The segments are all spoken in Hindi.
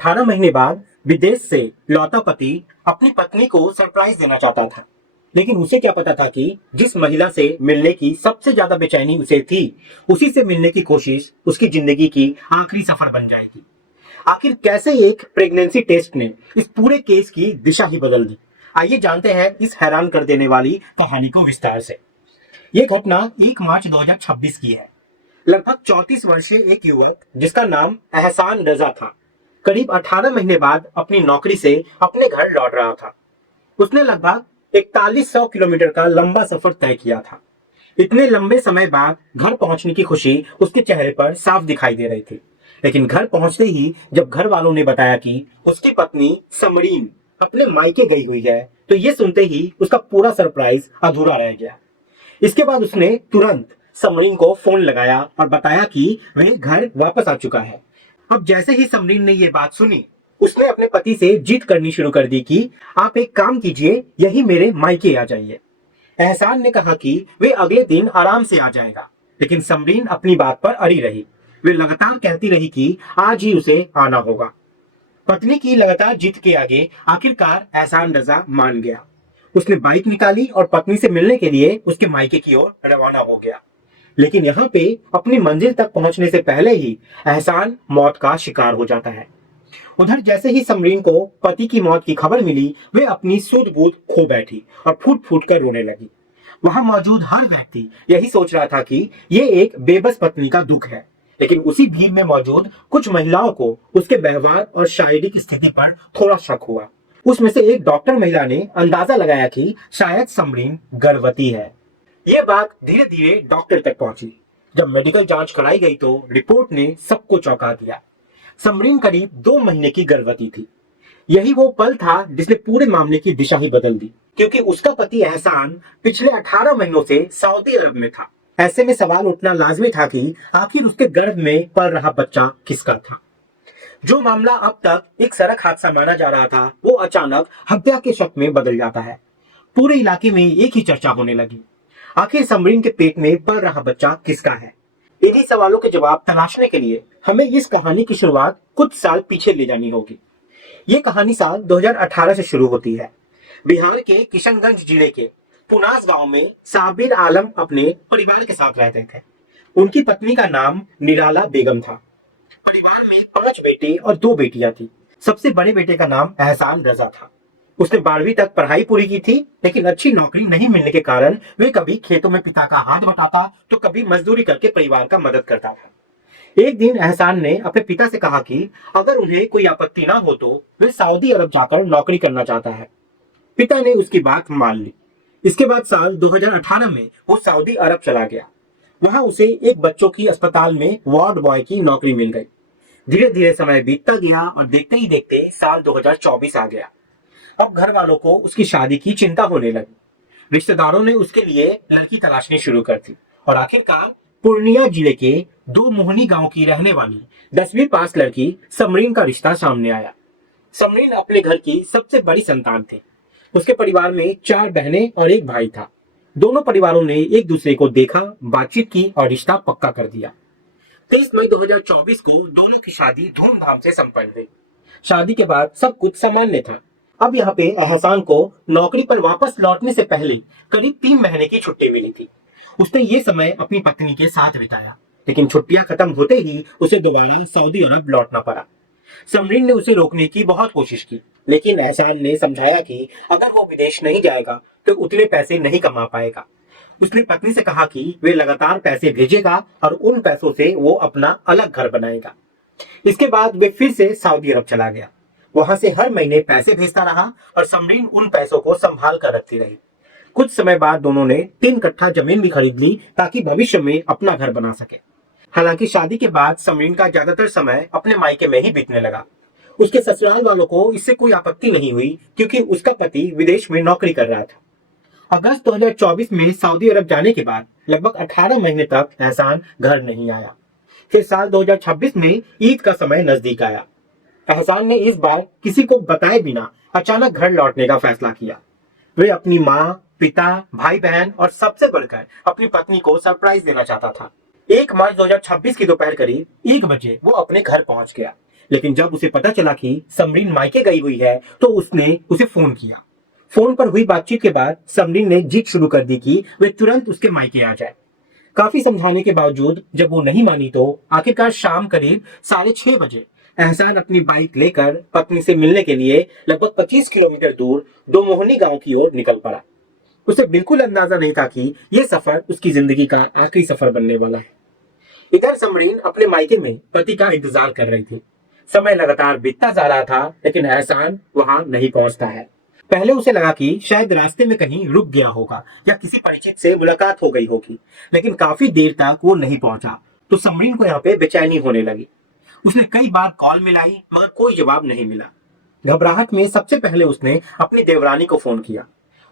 18 महीने बाद विदेश से लौटा पति अपनी पत्नी को सरप्राइज देना चाहता था, लेकिन उसे क्या पता था कि जिस महिला से मिलने की सबसे ज्यादा बेचैनी उसे थी, उसी से मिलने की कोशिश उसकी जिंदगी की आखिरी सफर बन जाएगी। आखिर कैसे एक प्रेगनेंसी टेस्ट ने इस पूरे केस की दिशा ही बदल दी। आइए जानते हैं इस हैरान कर देने वाली कहानी को विस्तार से। ये घटना 1 मार्च 2026 की है। लगभग 34 वर्षीय एक युवक जिसका नाम एहसान रजा था, करीब 18 महीने बाद अपनी नौकरी से अपने घर लौट रहा था। उसने लगभग 4100 किलोमीटर का लंबा सफर तय किया था। इतने लंबे समय बाद घर पहुंचने की खुशी उसके चेहरे पर साफ दिखाई दे रही थी। लेकिन घर पहुंचते ही जब घर वालों ने बताया कि उसकी पत्नी समरीन अपने मायके गई हुई है, तो ये सुनते ही उसका पूरा सरप्राइज अधूरा रह गया। इसके बाद उसने तुरंत समरीन को फोन लगाया और बताया कि वह घर वापस आ चुका है। अब जैसे ही समरीन ने ये बात सुनी, उसने अपने पति से जिद करनी शुरू कर दी कि आप एक काम कीजिए, यही मेरे मायके आ जाइए। एहसान ने कहा कि वे अगले दिन आराम से आ जाएगा, लेकिन समरीन अपनी बात पर अड़ी रही। वे लगातार कहती रही कि आज ही उसे आना होगा। पत्नी की लगातार जिद के आगे आखिरकार एहसान रजा मान गया। उसने बाइक निकाली और पत्नी से मिलने के लिए उसके मायके की ओर रवाना हो गया। लेकिन यहाँ पे अपनी मंजिल तक पहुंचने से पहले ही एहसान मौत का शिकार हो जाता है। उधर जैसे ही समरीन को पति की मौत की खबर मिली, वे अपनी सुध बूध खो बैठी और फूट फूट कर रोने लगी। वहां मौजूद हर व्यक्ति यही सोच रहा था कि ये एक बेबस पत्नी का दुख है, लेकिन उसी भीड़ में मौजूद कुछ महिलाओं को उसके व्यवहार और शारीरिक स्थिति पर थोड़ा शक हुआ। उसमें से एक डॉक्टर महिला ने अंदाजा लगाया कि शायद समरीन गर्भवती है। यह बात धीरे धीरे डॉक्टर तक पहुंची। जब मेडिकल जांच कराई गई तो रिपोर्ट ने सबको चौंका दिया। समरीन करीब 2 महीने की गर्भवती थी। यही वो पल था जिसने पूरे मामले की दिशा ही बदल दी, क्योंकि उसका पति एहसान पिछले 18 महीनों से सऊदी अरब में था। ऐसे में सवाल उठना लाजमी था कि आखिर उसके गर्भ में पल रहा बच्चा किसका था। जो मामला अब तक एक सड़क हादसा माना जा रहा था, वो अचानक हत्या के शक में बदल जाता है। पूरे इलाके में एक ही चर्चा होने लगी, आखिर समरीन के पेट में पल रहा बच्चा किसका है। इन्हीं सवालों के जवाब तलाशने के लिए हमें इस कहानी की शुरुआत कुछ साल पीछे ले जानी होगी। ये कहानी साल 2018 से शुरू होती है। बिहार के किशनगंज जिले के पुनास गांव में साबिर आलम अपने परिवार के साथ रहते थे। उनकी पत्नी का नाम निराला बेगम था। परिवार में 5 बेटे और 2 बेटियां थी। सबसे बड़े बेटे का नाम एहसान रजा था। उसने 12वीं तक पढ़ाई पूरी की थी, लेकिन अच्छी नौकरी नहीं मिलने के कारण वे कभी खेतों में पिता का हाथ बटाता तो कभी मजदूरी करके परिवार का मदद करता था। एक दिन एहसान ने अपने पिता से कहा कि अगर उन्हें कोई आपत्ति ना हो तो वे सऊदी अरब जाकर नौकरी करना चाहता है। पिता ने उसकी बात मान ली। इसके बाद साल 2018 में वो सऊदी अरब चला गया। वहां उसे एक बच्चों की अस्पताल में वार्ड बॉय की नौकरी मिल गई। धीरे धीरे समय बीतता गया और देखते ही देखते साल 2024 आ गया। अब घर वालों को उसकी शादी की चिंता होने लगी। रिश्तेदारों ने उसके लिए लड़की तलाशनी शुरू कर दी और आखिरकार पूर्णिया जिले के 2 मोहनी गांव की रहने वाली 10वीं पास लड़की समरीन का रिश्ता सामने आया। समरीन अपने घर की सबसे बड़ी संतान थी। उसके परिवार में 4 बहनें और 1 भाई था। दोनों परिवारों ने एक दूसरे को देखा, बातचीत की और रिश्ता पक्का कर दिया। 23 मई 2024 को दोनों की शादी धूमधाम से संपन्न हुई। शादी के बाद सब कुछ सामान्य था। अब यहाँ पे एहसान को नौकरी पर वापस लौटने से पहले करीब 3 महीने की छुट्टी मिली थी। उसने ये समय अपनी पत्नी के साथ बिताया, लेकिन छुट्टियां खत्म होते ही उसे दोबारा सऊदी अरब लौटना पड़ा। समरीन ने उसे रोकने की बहुत कोशिश की, लेकिन एहसान ने समझाया कि अगर वो विदेश नहीं जाएगा तो उतने पैसे नहीं कमा पाएगा। उसने पत्नी से कहा कि वे लगातार पैसे भेजेगा और उन पैसों से वो अपना अलग घर बनाएगा। इसके बाद वे फिर से सऊदी अरब चला गया। वहां से हर महीने पैसे भेजता रहा और समरीन उन पैसों को संभाल कर रखती रही। कुछ समय बाद दोनों ने 3 कट्ठा जमीन भी खरीद ली ताकि भविष्य में अपना घर बना सके। हालांकि शादी के बाद समरीन का ज्यादातर समय अपने मायके में ही बीतने लगा। उसके ससुराल वालों को इससे कोई आपत्ति नहीं हुई, क्योंकि उसका पति विदेश में नौकरी कर रहा था। अगस्त 2024 में सऊदी अरब जाने के बाद लगभग 18 महीने तक एहसान घर नहीं आया। फिर साल 2026 में ईद का समय नजदीक आया। एहसान ने इस बार किसी को बताए बिना अचानक घर लौटने का फैसला किया। वे अपनी माँ, पिता, भाई बहन और सबसे बढ़कर अपनी पत्नी को सरप्राइज देना चाहता था। 1 मार्च 2026 की दोपहर करीब 1 बजे वो अपने घर पहुंच गया। लेकिन जब उसे पता चला कि समरीन मायके गई हुई है तो उसने उसे फोन किया। फोन पर हुई बातचीत के बाद समरीन ने जिद शुरू कर दी कि वे तुरंत उसके मायके आ जाए। काफी समझाने के बावजूद जब वो नहीं मानी तो आखिरकार शाम करीब 6:30 बजे एहसान अपनी बाइक लेकर पत्नी से मिलने के लिए लगभग 25 किलोमीटर दूर दो मोहनी गांव की ओर निकल पड़ा। उसे बिल्कुल अंदाजा नहीं था कि यह सफर उसकी जिंदगी का आखिरी सफर बनने वाला है। इधर समरीन अपने मायके में पति का इंतजार कर रही थी। समय लगातार बीतता जा रहा था लेकिन एहसान वहां नहीं पहुंचता है। पहले उसे लगा कि शायद रास्ते में कहीं रुक गया होगा या किसी परिचित से मुलाकात हो गई होगी, लेकिन काफी देर तक वो नहीं पहुंचा तो समरीन को यहाँ पे बेचैनी होने लगी। उसने कई बार कॉल मिलाई मगर कोई जवाब नहीं मिला। घबराहट में सबसे पहले उसने अपनी देवरानी को फोन किया।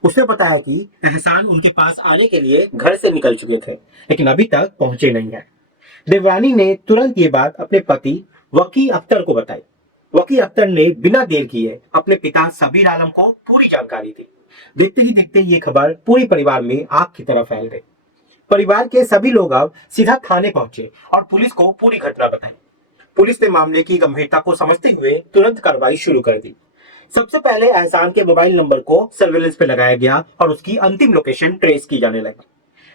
उसने बताया कि एहसान उनके पास आने के लिए घर से निकल चुके थे लेकिन अभी तक पहुंचे नहीं है। देवरानी ने तुरंत ये बात अपने पति वकी अख्तर को बताई। वकी अख्तर ने बिना देर किए अपने पिता सबीर आलम को पूरी जानकारी दी। देखते ही देखते ये खबर पूरे परिवार में आग की तरह फैल गई। परिवार के सभी लोग अब सीधा थाने पहुंचे और पुलिस को पूरी घटना बताई। पुलिस ने मामले की गंभीरता को समझते हुए तुरंत कार्रवाई शुरू कर दी। सबसे पहले एहसान के मोबाइल नंबर को सर्वेलेंस पे लगाया गया और उसकी अंतिम लोकेशन ट्रेस की जाने लगी।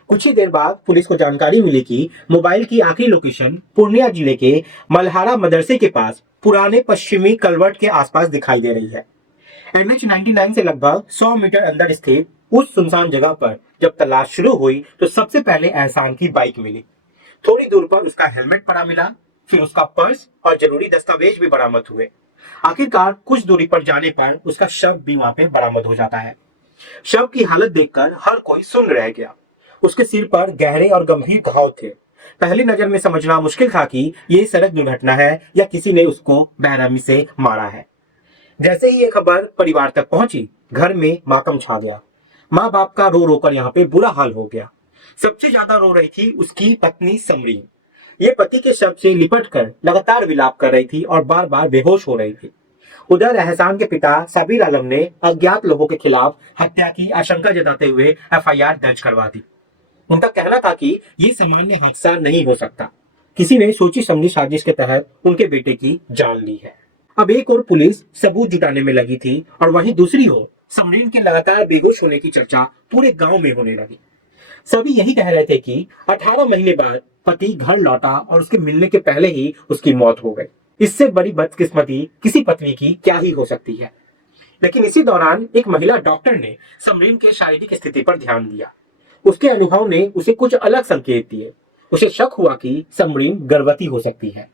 कुछ ही देर बाद पुलिस को जानकारी मिली कि मोबाइल की आखिरी लोकेशन पूर्णिया जिले के मल्हारा मदरसे के पास पुराने पश्चिमी कलवर्ट के आसपास दिखाई दे रही है। NH 99 से लगभग 100 मीटर अंदर स्थित उस सुनसान जगह पर जब तलाश शुरू हुई तो सबसे पहले एहसान की बाइक मिली। थोड़ी दूर पर उसका हेलमेट पड़ा मिला, फिर उसका पर्स और जरूरी दस्तावेज भी बरामद हुए। आखिरकार कुछ दूरी पर जाने पर उसका शव भी वहां पे बरामद हो जाता है। शव की हालत देखकर हर कोई सुन्न रह गया। उसके सिर पर गहरे और गंभीर घाव थे। पहली नजर में समझना मुश्किल था कि ये सड़क दुर्घटना है या किसी ने उसको बेरहमी से मारा है। जैसे ही ये खबर परिवार तक पहुंची, घर में मातम छा गया। माँ बाप का रो रो कर यहाँ पे बुरा हाल हो गया। सबसे ज्यादा रो रही थी उसकी पत्नी समरीन। ये पति के शव से लिपट कर लगातार विलाप कर रही थी और बार बार बेहोश हो रही थी। उधर एहसान के पिता सबीर आलम ने अज्ञात लोगों के खिलाफ हत्या की आशंका जताते हुए FIR दर्ज करवा दी। उनका कहना था कि ये सामान्य हादसा नहीं हो सकता, किसी ने सोची समझी साजिश के तहत उनके बेटे की जान ली है। अब एक और पुलिस सबूत जुटाने में लगी थी और वहीं दूसरी ओर समरीन के लगातार बेहोश होने की चर्चा पूरे गांव में होने लगी। सभी यही कह रहे थे कि 18 महीने बाद पति घर लौटा और उसके मिलने के पहले ही उसकी मौत हो गई। इससे बड़ी बदकिस्मती किसी पत्नी की क्या ही हो सकती है। लेकिन इसी दौरान एक महिला डॉक्टर ने समरीन के शारीरिक स्थिति पर ध्यान दिया। उसके अनुभव ने उसे कुछ अलग संकेत दिए। उसे शक हुआ कि समरीन गर्भवती हो सकती है।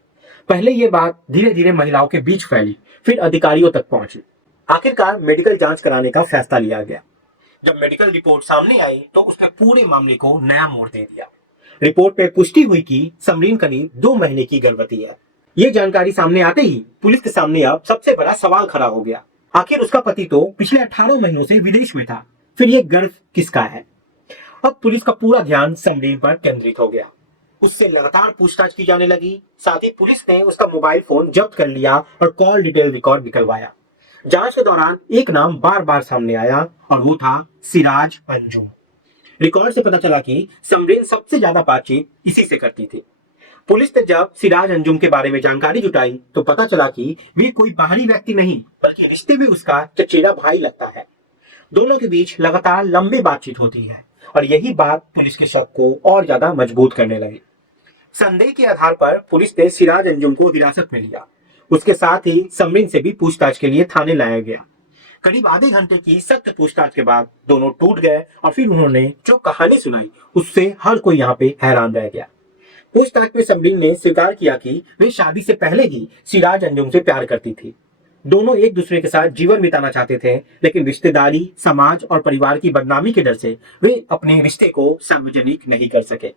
पहले ये बात धीरे धीरे महिलाओं के बीच फैली, फिर अधिकारियों तक पहुंची। आखिरकार मेडिकल जांच कराने का फैसला लिया गया। जब मेडिकल रिपोर्ट सामने आई तो उसने पूरे मामले को नया मोड़ दे दिया। रिपोर्ट में पुष्टि हुई कि समरीन करीब 2 महीने की गर्भवती है। ये जानकारी सामने आते ही पुलिस के सामने अब सबसे बड़ा सवाल खड़ा हो गया। आखिर उसका पति तो पिछले 18 महीनों से विदेश में था, फिर ये गर्भ किसका है? अब पुलिस का पूरा ध्यान समरीन पर केंद्रित हो गया। उससे लगातार पूछताछ की जाने लगी। साथ ही पुलिस ने उसका मोबाइल फोन जब्त कर लिया और कॉल डिटेल रिकॉर्ड निकलवाया। जांच के दौरान एक नाम बार बार सामने आया और वो था सिराज अंजुम। रिकॉर्ड से पता चला कि समरीन सबसे ज्यादा बातचीत इसी से करती थी। पुलिस ने जब सिराज अंजुम के बारे में जानकारी जुटाई तो पता चला कि वे कोई बाहरी व्यक्ति नहीं बल्कि रिश्ते में उसका चचेरा भाई लगता है। दोनों के बीच लगातार लंबी बातचीत होती है और यही बात पुलिस के शक को और ज्यादा मजबूत करने लगी। संदेह के आधार पर पुलिस ने सिराज अंजुम को हिरासत में लिया। उसके साथ ही समरीन से भी पूछताछ के लिए थाने लाया गया। करीब आधे घंटे की सख्त पूछताछ के बाद दोनों टूट गए और फिर उन्होंने जो कहानी सुनाई उससे हर कोई यहाँ पे हैरान रह गया। पूछताछ में समरीन ने स्वीकार किया कि वे शादी से पहले ही सिराज अंजुम से प्यार करती थी। दोनों एक दूसरे के साथ जीवन बिताना चाहते थे, लेकिन रिश्तेदारी, समाज और परिवार की बदनामी के डर से वे अपने रिश्ते को सार्वजनिक नहीं कर सके।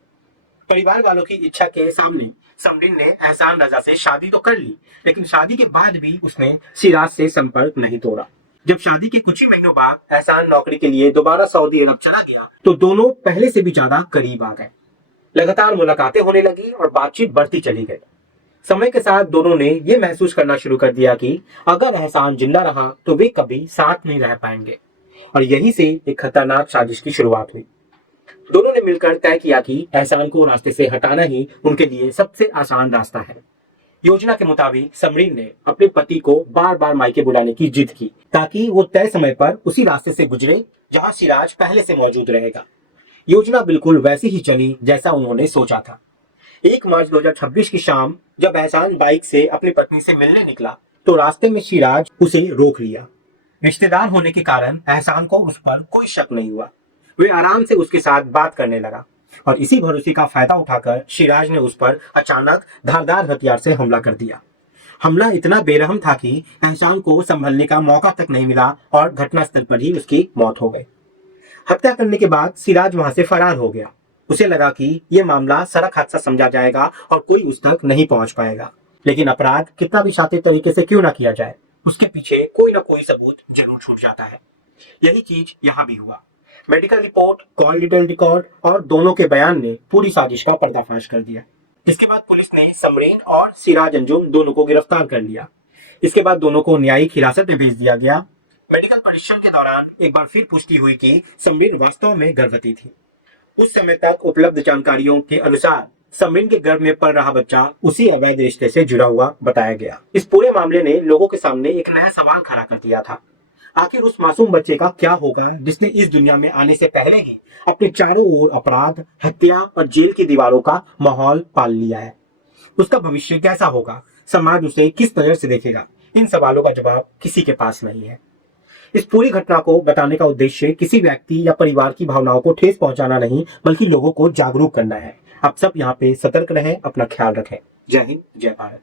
परिवार वालों की इच्छा के सामने समरीन ने एहसान रजा से शादी तो कर ली, लेकिन शादी के बाद भी उसने सिराज से संपर्क नहीं तोड़ा। जब शादी के कुछ ही महीनों बाद एहसान नौकरी के लिए दोबारा सऊदी अरब चला गया तो दोनों पहले से भी ज्यादा करीब आ गए। लगातार मुलाकातें होने लगी और बातचीत बढ़ती चली गई। समय के साथ दोनों ने यह महसूस करना शुरू कर दिया कि अगर एहसान जिंदा रहा तो वे कभी साथ नहीं रह पाएंगे और यहीं से एक खतरनाक साजिश की शुरुआत हुई। दोनों ने मिलकर तय किया कि एहसान को रास्ते से हटाना ही उनके लिए सबसे आसान रास्ता है। योजना के मुताबिक समरीन ने अपने पति को बार बार मायके बुलाने की जिद की ताकि वो तय समय पर उसी रास्ते से गुजरे जहां सिराज पहले से मौजूद रहेगा। योजना बिल्कुल वैसी ही चली जैसा उन्होंने सोचा था। 1 मार्च 2026 की शाम जब एहसान बाइक से अपनी पत्नी से मिलने निकला तो रास्ते में सिराज उसे रोक लिया। रिश्तेदार होने के कारण एहसान को उस पर कोई शक नहीं हुआ। वे आराम से उसके साथ बात करने लगा और इसी भरोसे का फायदा उठाकर सिराज ने उस पर अचानक धारदार हथियार से हमला कर दिया। हमला इतना बेरहम था कि एहसान को संभलने का मौका तक नहीं मिला और घटनास्थल पर ही उसकी मौत हो गई। हत्या करने के बाद सिराज वहां से फरार हो गया। उसे लगा कि यह मामला सड़क हादसा समझा जाएगा और कोई उस तक नहीं पहुंच पाएगा। लेकिन अपराध कितना भी शातिर तरीके से क्यों ना किया जाए, उसके पीछे कोई ना कोई सबूत जरूर छूट जाता है। यही चीज यहाँ भी हुआ। Medical report, call detail record और दोनों के बयान ने पूरी साजिश का पर्दाफाश कर दिया। इसके बाद पुलिस ने समरीन और सिराज अंजुम दोनों को गिरफ्तार कर लिया। इसके बाद दोनों को न्यायिक हिरासत में भेज दिया गया। मेडिकल परीक्षण के दौरान एक बार फिर पुष्टि हुई कि समरीन वास्तव में गर्भवती थी। उस समय तक उपलब्ध जानकारियों के अनुसार समरीन के गर्भ में पल रहा बच्चा उसी अवैध रिश्ते से जुड़ा हुआ बताया गया। इस पूरे मामले ने लोगों के सामने एक नया सवाल खड़ा कर दिया था। आखिर उस मासूम बच्चे का क्या होगा जिसने इस दुनिया में आने से पहले ही अपने चारों ओर अपराध, हत्या और जेल की दीवारों का माहौल पाल लिया है। उसका भविष्य कैसा होगा, समाज उसे किस नजर से देखेगा, इन सवालों का जवाब किसी के पास नहीं है। इस पूरी घटना को बताने का उद्देश्य किसी व्यक्ति या परिवार की भावनाओं को ठेस पहुंचाना नहीं, बल्कि लोगों को जागरूक करना है। आप सब यहाँ पे सतर्क रहें, अपना ख्याल रखें। जय हिंद, जय भारत।